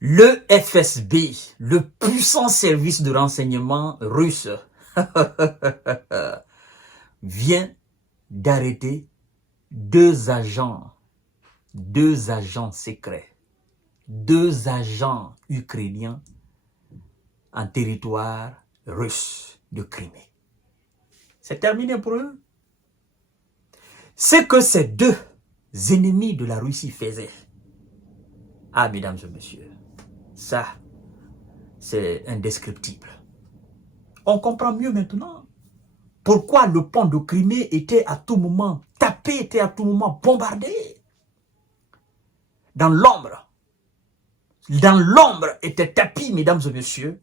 Le FSB, le puissant service de renseignement russe, vient d'arrêter deux agents secrets, deux agents ukrainiens en territoire russe de Crimée. C'est terminé pour eux. Ce que ces deux ennemis de la Russie faisaient, ah, mesdames et messieurs, ça, c'est indescriptible. On comprend mieux maintenant pourquoi le pont de Crimée était à tout moment tapé, était à tout moment bombardé. Dans l'ombre étaient tapis, mesdames et messieurs,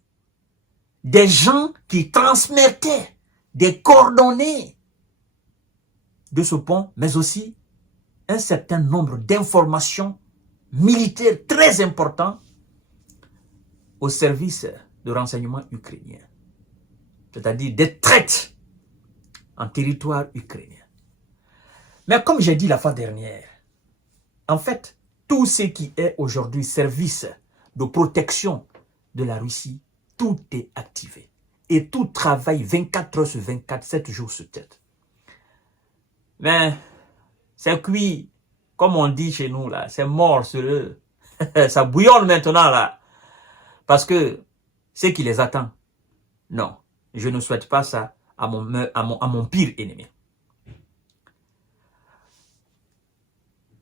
des gens qui transmettaient des coordonnées de ce pont, mais aussi un certain nombre d'informations militaires très importantes au service de renseignement ukrainien, c'est-à-dire des traites en territoire ukrainien. Mais comme j'ai dit la fois dernière, en fait, tout ce qui est aujourd'hui service de protection de la Russie, tout est activé. Et tout travaille 24 heures sur 24, 7 jours sur 7. Mais c'est cuit, comme on dit chez nous, là, c'est mort sur eux. Ça bouillonne maintenant, là. Parce que ce qui les attend, non, je ne souhaite pas ça à mon pire ennemi.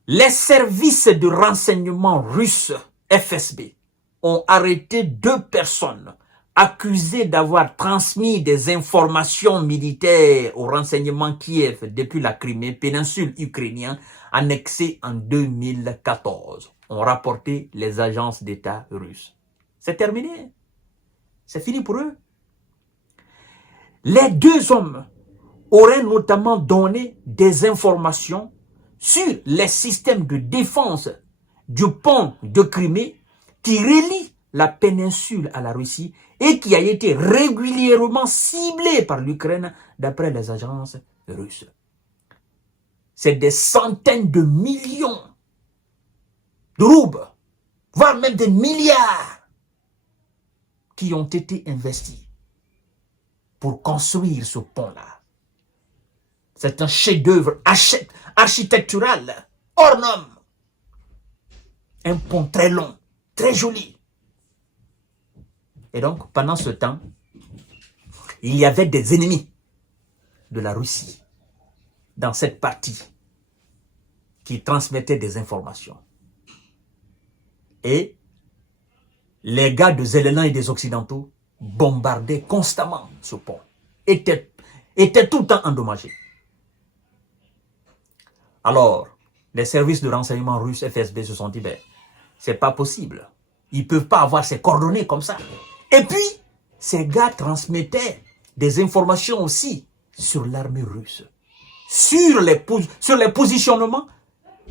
Les services de renseignement russes, FSB, ont arrêté deux personnes accusées d'avoir transmis des informations militaires au renseignement Kiev depuis la Crimée, péninsule ukrainienne, annexée en 2014, ont rapporté les agences d'État russes. C'est terminé. C'est fini pour eux. Les deux hommes auraient notamment donné des informations sur les systèmes de défense du pont de Crimée qui relie la péninsule à la Russie et qui a été régulièrement ciblé par l'Ukraine d'après les agences russes. C'est des centaines de millions de roubles, voire même des milliards qui ont été investis pour construire ce pont-là. C'est un chef-d'œuvre architectural hors norme. Un pont très long, très joli. Et donc, pendant ce temps, il y avait des ennemis de la Russie dans cette partie qui transmettaient des informations. Et les gars de Zelensky et des Occidentaux bombardaient constamment ce pont. Étaient tout le temps endommagés. Alors, les services de renseignement russes FSB se sont dit, ben, c'est pas possible. Ils ne peuvent pas avoir ces coordonnées comme ça. Et puis, ces gars transmettaient des informations aussi sur l'armée russe, sur les positionnements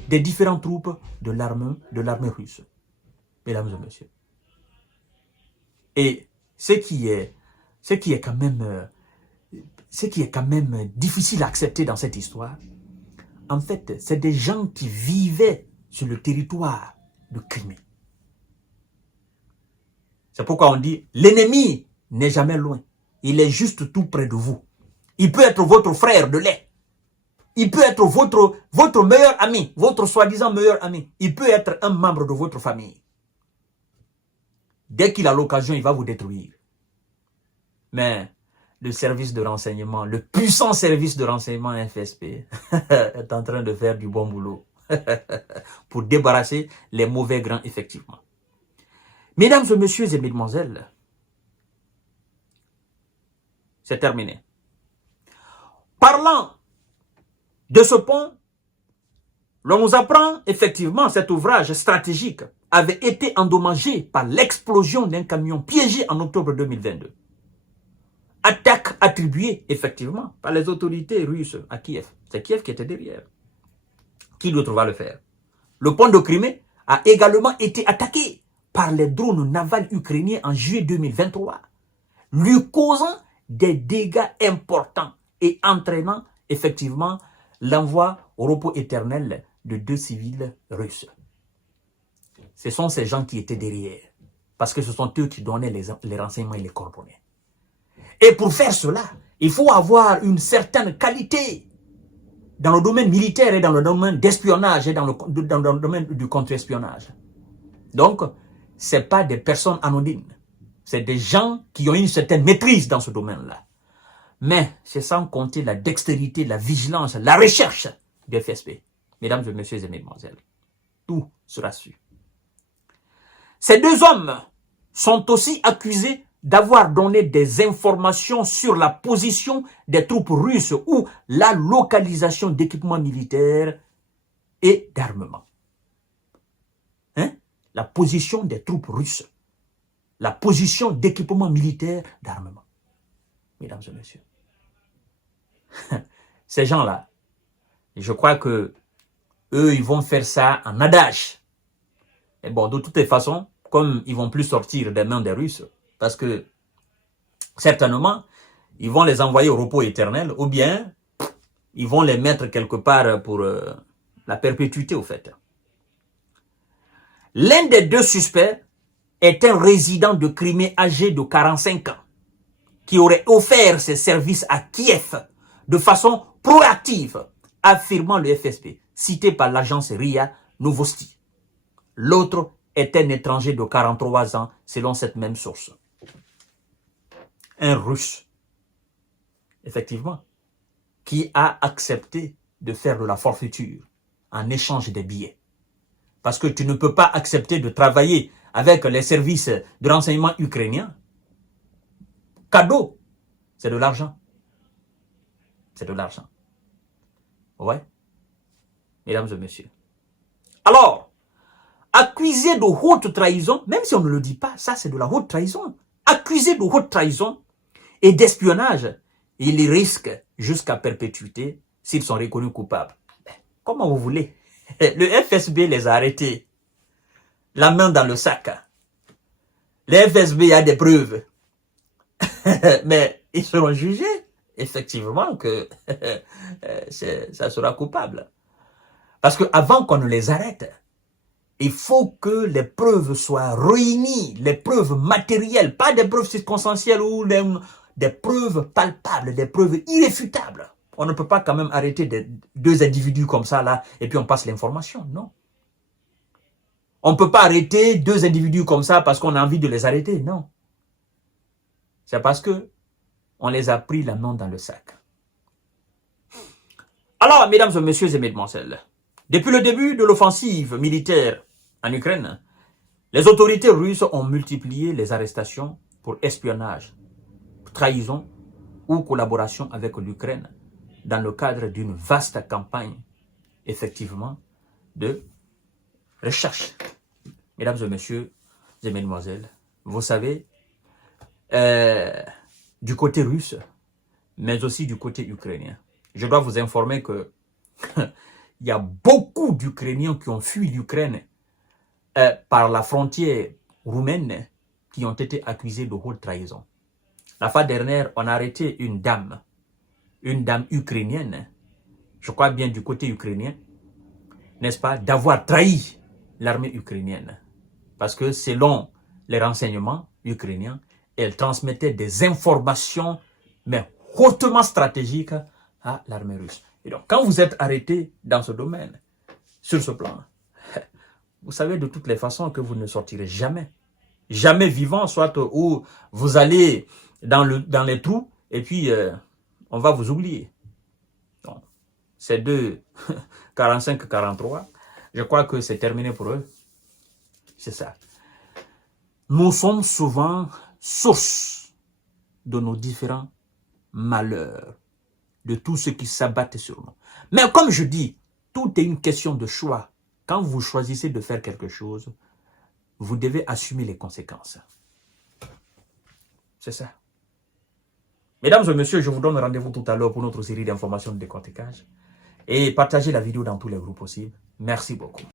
des différentes troupes de l'armée russe. Mesdames et messieurs. Et ce qui est quand même difficile à accepter dans cette histoire, en fait, c'est des gens qui vivaient sur le territoire de Crimée. C'est pourquoi on dit, l'ennemi n'est jamais loin. Il est juste tout près de vous. Il peut être votre frère de lait. Il peut être votre meilleur ami, votre soi-disant meilleur ami. Il peut être un membre de votre famille. Dès qu'il a l'occasion, il va vous détruire. Mais le service de renseignement, le puissant service de renseignement FSB est en train de faire du bon boulot pour débarrasser les mauvais grains, effectivement. Mesdames et messieurs et mesdemoiselles, c'est terminé. Parlant de ce pont, l'on nous apprend effectivement cet ouvrage stratégique avait été endommagé par l'explosion d'un camion piégé en octobre 2022. Attaque attribuée effectivement par les autorités russes à Kiev. C'est Kiev qui était derrière. Qui d'autre va le faire? Le pont de Crimée a également été attaqué par les drones navals ukrainiens en juillet 2023, lui causant des dégâts importants et entraînant effectivement l'envoi au repos éternel de 2 civils russes. Ce sont ces gens qui étaient derrière. Parce que ce sont eux qui donnaient les renseignements et les coordonnées. Et pour faire cela, il faut avoir une certaine qualité dans le domaine militaire et dans le domaine d'espionnage et dans le domaine du contre-espionnage. Donc, ce n'est pas des personnes anonymes. C'est des gens qui ont une certaine maîtrise dans ce domaine-là. Mais c'est sans compter la dextérité, la vigilance, la recherche du FSB. Mesdames et messieurs et mesdemoiselles, tout sera su. Ces deux hommes sont aussi accusés d'avoir donné des informations sur la position des troupes russes ou la localisation d'équipements militaires et d'armement. Hein? La position des troupes russes. La position d'équipements militaires d'armement. Mesdames et messieurs. Ces gens-là, je crois que eux, ils vont faire ça en adage. Et bon, de toutes les façons, comme ils ne vont plus sortir des mains des Russes, parce que certainement, ils vont les envoyer au repos éternel, ou bien ils vont les mettre quelque part pour la perpétuité, au fait. L'un des deux suspects est un résident de Crimée âgé de 45 ans, qui aurait offert ses services à Kiev de façon proactive, affirmant le FSB, cité par l'agence RIA Novosti. L'autre est un étranger de 43 ans, selon cette même source. Un Russe, effectivement, qui a accepté de faire de la forfaiture en échange des billets. Parce que tu ne peux pas accepter de travailler avec les services de renseignement ukrainiens. Cadeau, c'est de l'argent. C'est de l'argent. Ouais. Mesdames et messieurs. Alors, accusé de haute trahison, même si on ne le dit pas, ça c'est de la haute trahison. Accusé de haute trahison et d'espionnage, ils risquent jusqu'à perpétuité s'ils sont reconnus coupables. Comment vous voulez? Le FSB les a arrêtés. La main dans le sac. Le FSB a des preuves. Mais ils seront jugés, effectivement, que ça sera coupable. Parce qu'avant qu'on ne les arrête, il faut que les preuves soient réunies, les preuves matérielles, pas des preuves circonstancielles ou des preuves palpables, des preuves irréfutables. On ne peut pas quand même arrêter deux individus comme ça, là, et puis on passe l'information, non. On ne peut pas arrêter deux individus comme ça parce qu'on a envie de les arrêter, non. C'est parce que on les a pris la main dans le sac. Alors, mesdames et messieurs et mesdemoiselles, depuis le début de l'offensive militaire en Ukraine, les autorités russes ont multiplié les arrestations pour espionnage, trahison ou collaboration avec l'Ukraine dans le cadre d'une vaste campagne, effectivement, de recherche. Mesdames et messieurs et mesdemoiselles, vous savez, du côté russe, mais aussi du côté ukrainien, je dois vous informer que il y a beaucoup d'Ukrainiens qui ont fui l'Ukraine par la frontière roumaine qui ont été accusés de haute trahison. La fois dernière, on a arrêté une dame ukrainienne, je crois bien du côté ukrainien, n'est-ce pas, d'avoir trahi l'armée ukrainienne. Parce que selon les renseignements ukrainiens, elle transmettait des informations, mais hautement stratégiques à l'armée russe. Et donc, quand vous êtes arrêté dans ce domaine, sur ce plan, vous savez de toutes les façons que vous ne sortirez jamais. Jamais vivant, soit où vous allez dans les trous, et puis on va vous oublier. Donc, ces deux 45-43, je crois que c'est terminé pour eux. C'est ça. Nous sommes souvent source de nos différents malheurs, de tout ce qui s'abattent sur nous. Mais comme je dis, tout est une question de choix. Quand vous choisissez de faire quelque chose, vous devez assumer les conséquences. C'est ça. Mesdames et messieurs, je vous donne rendez-vous tout à l'heure pour notre série d'informations de décortiquage. Et partagez la vidéo dans tous les groupes possibles. Merci beaucoup.